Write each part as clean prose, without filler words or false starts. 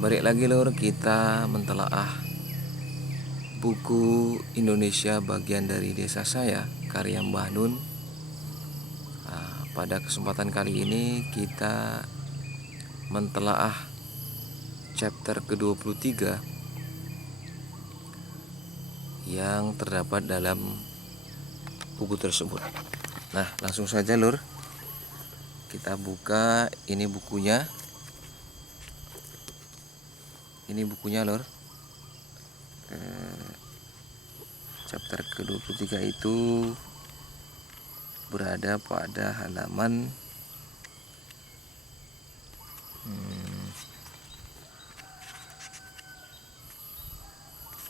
Balik lagi lur, kita mentelaah buku Indonesia bagian dari desa saya, karya Mbah Nun. Pada kesempatan kali ini kita mentelaah chapter ke-23 yang terdapat dalam buku tersebut. Nah, langsung saja lur, kita buka. Ini bukunya lur. Chapter ke-23 itu berada pada halaman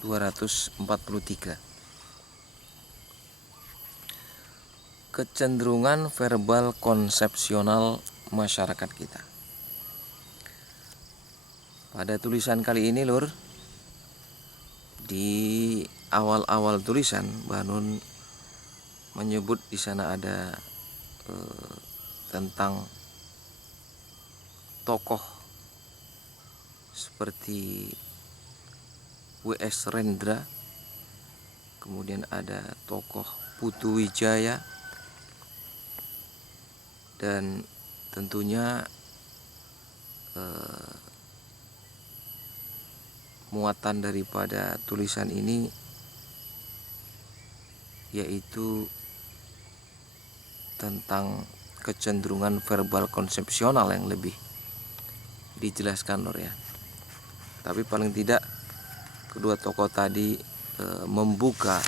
243. Kecenderungan verbal konsepsional masyarakat kita. Pada tulisan kali ini lur, di awal-awal tulisan Mbah Nun menyebut di sana ada tentang tokoh seperti W.S. Rendra, kemudian ada tokoh Putu Wijaya, dan tentunya muatan daripada tulisan ini yaitu tentang kecenderungan verbal konsepsional yang lebih dijelaskan lor ya. Tapi paling tidak kedua tokoh tadi membuka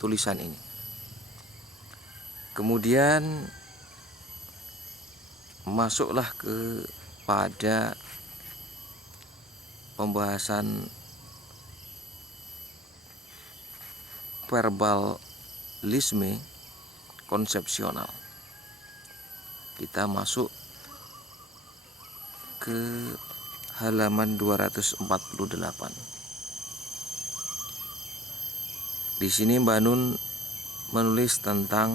tulisan ini. Kemudian masuklah kepada pembahasan verbalisme konsepsional. Kita masuk ke halaman 248. Di sini Mbah Nun menulis tentang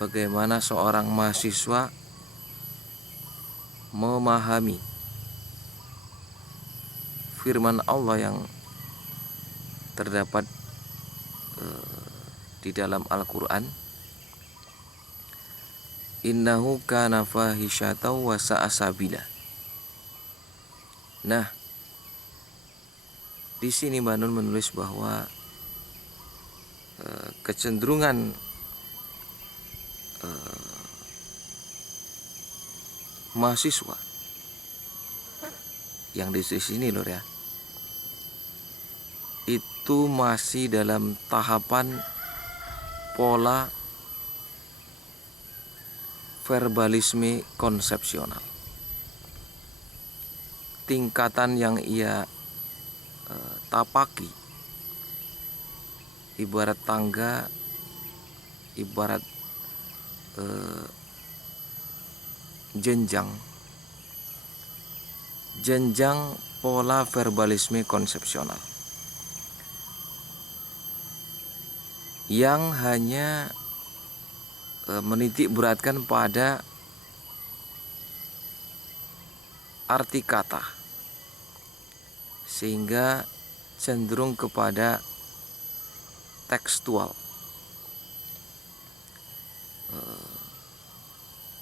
bagaimana seorang mahasiswa memahami firman Allah yang terdapat di dalam Al-Quran. Innahu kana fahisyatan wa sa'a sabila. Nah, di sini Mbah Nun menulis bahwa kecenderungan mahasiswa yang di sini lor ya, itu masih dalam tahapan pola verbalisme konsepsional. Tingkatan yang ia tapaki ibarat tangga, ibarat jenjang pola verbalisme konsepsional yang hanya menitik beratkan pada arti kata, sehingga cenderung kepada tekstual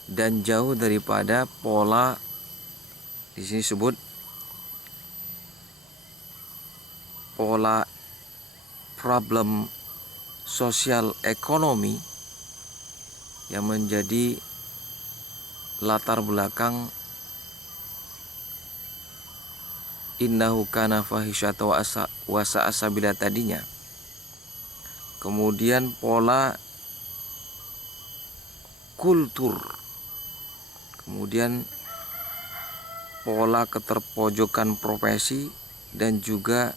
dan jauh daripada pola di sini sebut pola problem sosial ekonomi yang menjadi latar belakang innahu kana fahisyata wa sa'a sabila tadinya. Kemudian pola kultur, kemudian pola keterpojokan profesi, dan juga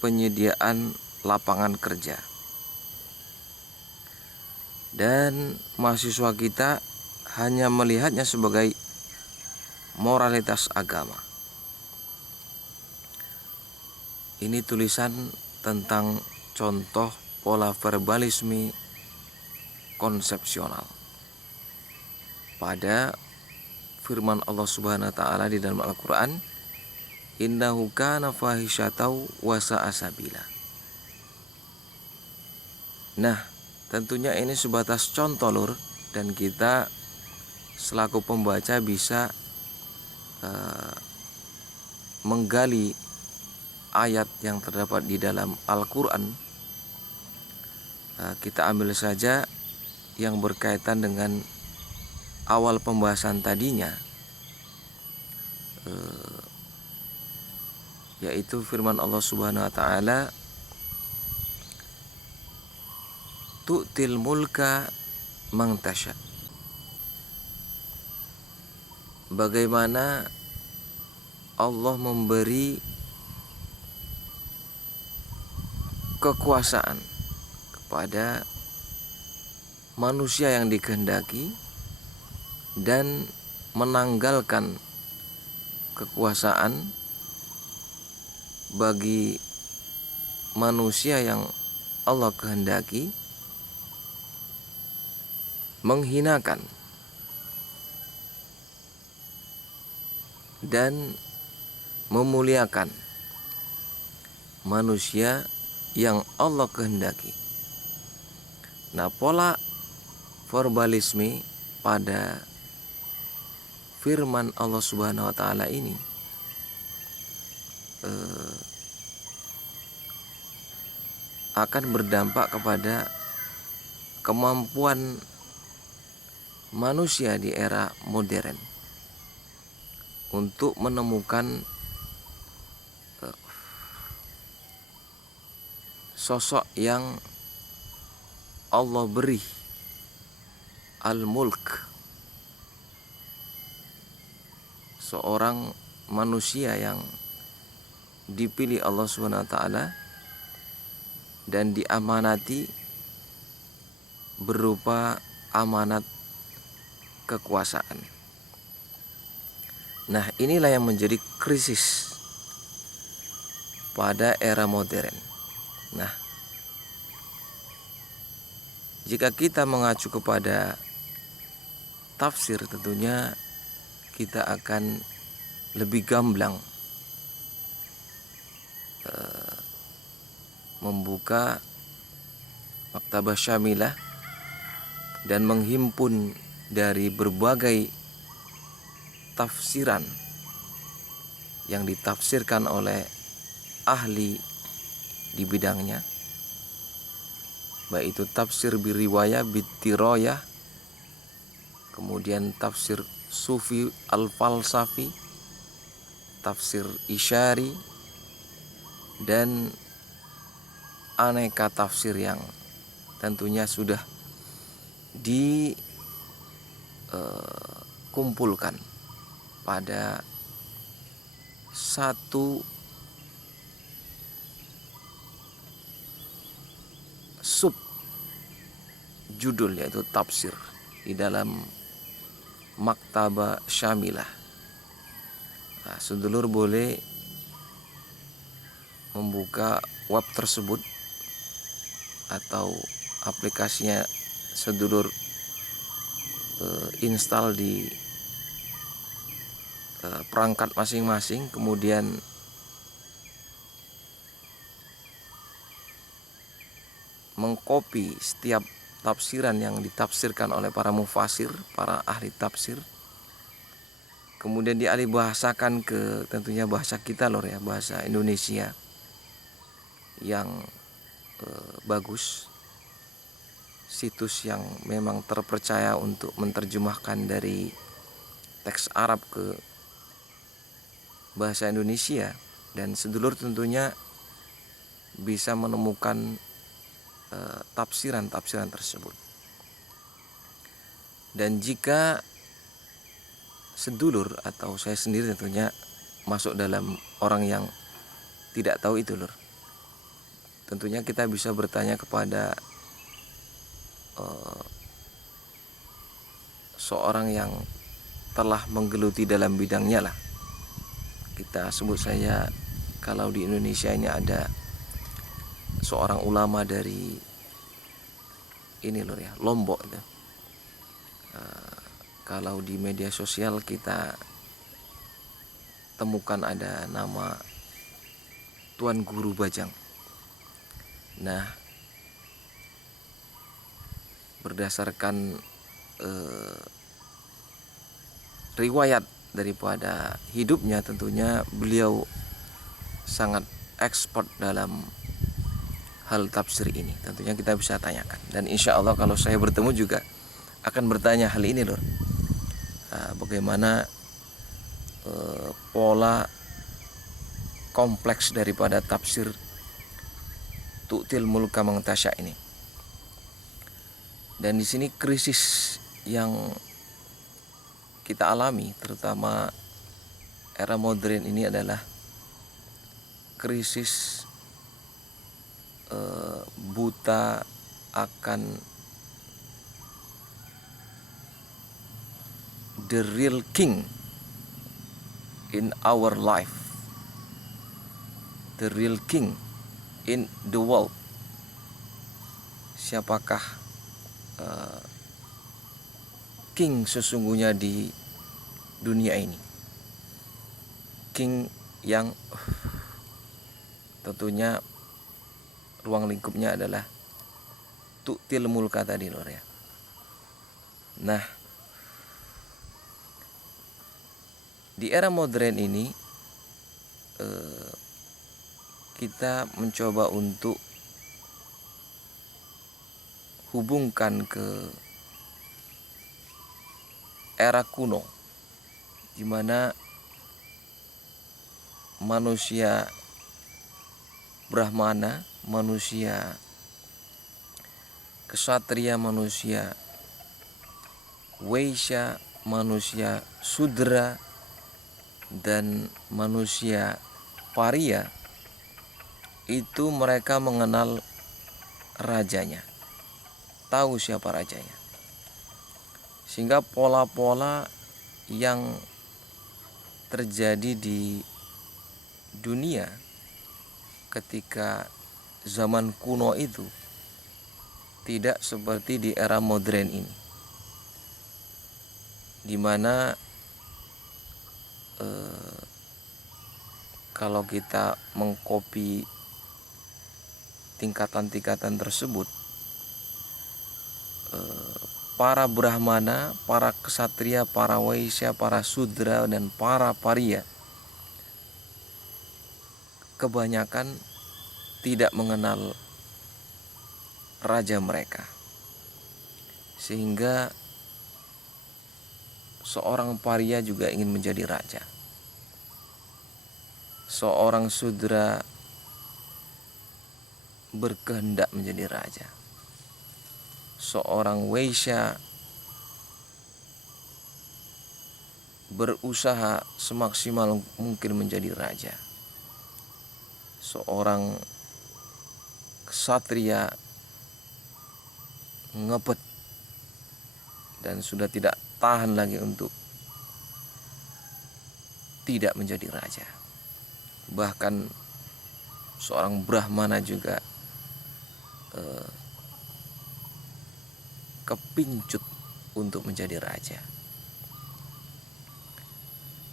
penyediaan lapangan kerja. Dan mahasiswa kita hanya melihatnya sebagai moralitas agama. Ini tulisan tentang contoh pola verbalisme konsepsional pada firman Allah Subhanahu wa taala di dalam Al-Qur'an, innahu kana fahisyatau wa sa'a sabila. Nah, tentunya ini sebatas contoh lur, dan kita selaku pembaca bisa menggali ayat yang terdapat di dalam Al-Quran. Kita ambil saja yang berkaitan dengan awal pembahasan tadinya, yaitu firman Allah Subhanahu wa taala, tu'til mulka man tasya. Bagaimana Allah memberi kekuasaan kepada manusia yang dikehendaki dan menanggalkan kekuasaan bagi manusia yang Allah kehendaki, menghinakan dan memuliakan manusia yang Allah kehendaki. Nah, pola verbalisme pada firman Allah Subhanahu wa taala ini akan berdampak kepada kemampuan manusia di era modern untuk menemukan sosok yang Allah beri al-mulk, seorang manusia yang dipilih Allah Subhanahu wa taala dan diamanati berupa amanat kekuasaan. Nah, inilah yang menjadi krisis pada era modern. Nah, jika kita mengacu kepada tafsir, tentunya kita akan lebih gamblang membuka maktabah syamilah dan menghimpun dari berbagai tafsiran yang ditafsirkan oleh ahli di bidangnya, baik itu tafsir biriwayah, bitiroyah, kemudian tafsir sufi al-falsafi, tafsir isyari, dan aneka tafsir yang tentunya sudah dikumpulkan pada satu sub judul, yaitu tafsir di dalam maktabah syamilah. Nah, sedulur boleh membuka web tersebut atau aplikasinya sedulur install di perangkat masing-masing, kemudian mengcopy setiap tafsiran yang ditafsirkan oleh para mufasir, para ahli tafsir, kemudian dialih bahasakan ke tentunya bahasa kita lor ya, bahasa Indonesia yang bagus, situs yang memang terpercaya untuk menerjemahkan dari teks Arab ke bahasa Indonesia, dan sedulur tentunya bisa menemukan tafsiran-tafsiran tersebut. Dan jika sedulur atau saya sendiri tentunya masuk dalam orang yang tidak tahu itu lur, tentunya kita bisa bertanya kepada seorang yang telah menggeluti dalam bidangnya lah. Kita sebut saja, kalau di Indonesia ini ada seorang ulama dari ini lur ya, Lombok itu. Kalau di media sosial kita temukan ada nama Tuan Guru Bajang. Nah, berdasarkan riwayat daripada hidupnya, tentunya beliau sangat expert dalam hal tafsir ini. Tentunya kita bisa tanyakan, dan insya Allah kalau saya bertemu juga akan bertanya hal ini lur. Bagaimana pola kompleks daripada tafsir tu'til mulka man tasya ini. Dan di sini krisis yang kita alami, terutama era modern ini, adalah krisis buta akan the real king in our life, the real king in the world. Siapakah king sesungguhnya di dunia ini? King yang tentunya ruang lingkupnya adalah tu'til mulka tadi lor ya. Nah, di era modern ini kita mencoba untuk hubungkan ke era kuno, di mana manusia Brahmana, manusia Ksatria, manusia Waisya, manusia Sudra, dan manusia Paria itu mereka mengenal rajanya, tahu siapa rajanya. Sehingga pola-pola yang terjadi di dunia ketika zaman kuno itu tidak seperti di era modern ini, di mana kalau kita mengcopy tingkatan-tingkatan tersebut, para Brahmana, para Ksatria, para Waisya, para Sudra, dan para Paria kebanyakan tidak mengenal raja mereka, sehingga seorang Paria juga ingin menjadi raja, seorang Sudra berkehendak menjadi raja, seorang Waisya berusaha semaksimal mungkin menjadi raja, seorang Ksatria ngebet dan sudah tidak tahan lagi untuk tidak menjadi raja. Bahkan seorang Brahmana juga kepincut untuk menjadi raja,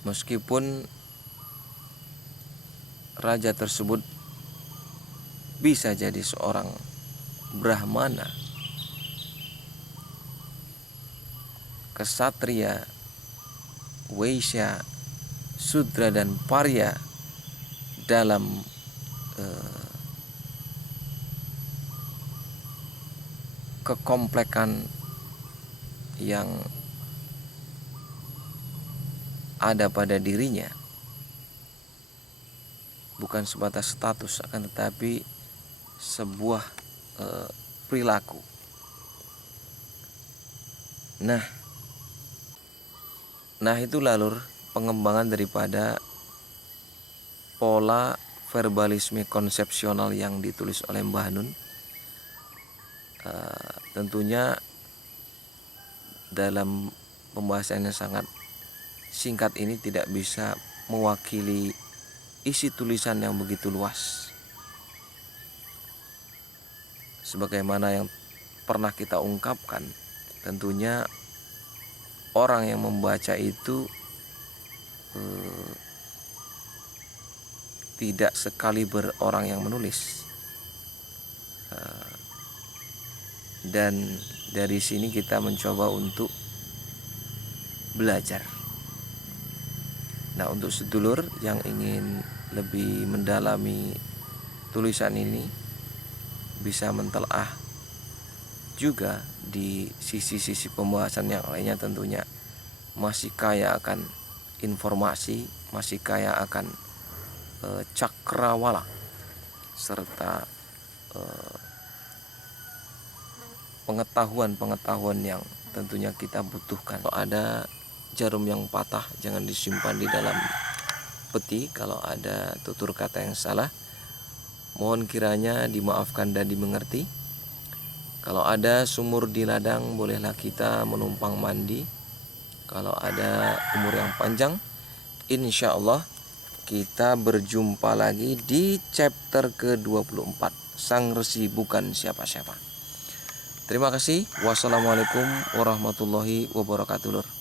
meskipun raja tersebut bisa jadi seorang Brahmana, Ksatria, Waisya, Sudra, dan Paria dalam kekomplekan yang ada pada dirinya, bukan sebatas status, akan tetapi sebuah perilaku. Nah itu lalur pengembangan daripada pola verbalisme konsepsional yang ditulis oleh Mbah Nun. Tentunya dalam pembahasan yang sangat singkat ini tidak bisa mewakili isi tulisan yang begitu luas, sebagaimana yang pernah kita ungkapkan, tentunya orang yang membaca itu tidak sekaliber orang yang menulis. Dan dari sini kita mencoba untuk belajar. Nah, untuk sedulur yang ingin lebih mendalami tulisan ini, bisa mentelaah juga di sisi-sisi pembahasan yang lainnya, tentunya masih kaya akan informasi, masih kaya akan cakrawala serta pengetahuan-pengetahuan yang tentunya kita butuhkan. Kalau ada jarum yang patah, jangan disimpan di dalam peti. Kalau ada tutur kata yang salah, mohon kiranya dimaafkan dan dimengerti. Kalau ada sumur di ladang, bolehlah kita menumpang mandi. Kalau ada umur yang panjang, insya Allah kita berjumpa lagi di chapter ke-24. Sang Resi Bukan Siapa-Siapa. Terima kasih. Wassalamualaikum warahmatullahi wabarakatuh.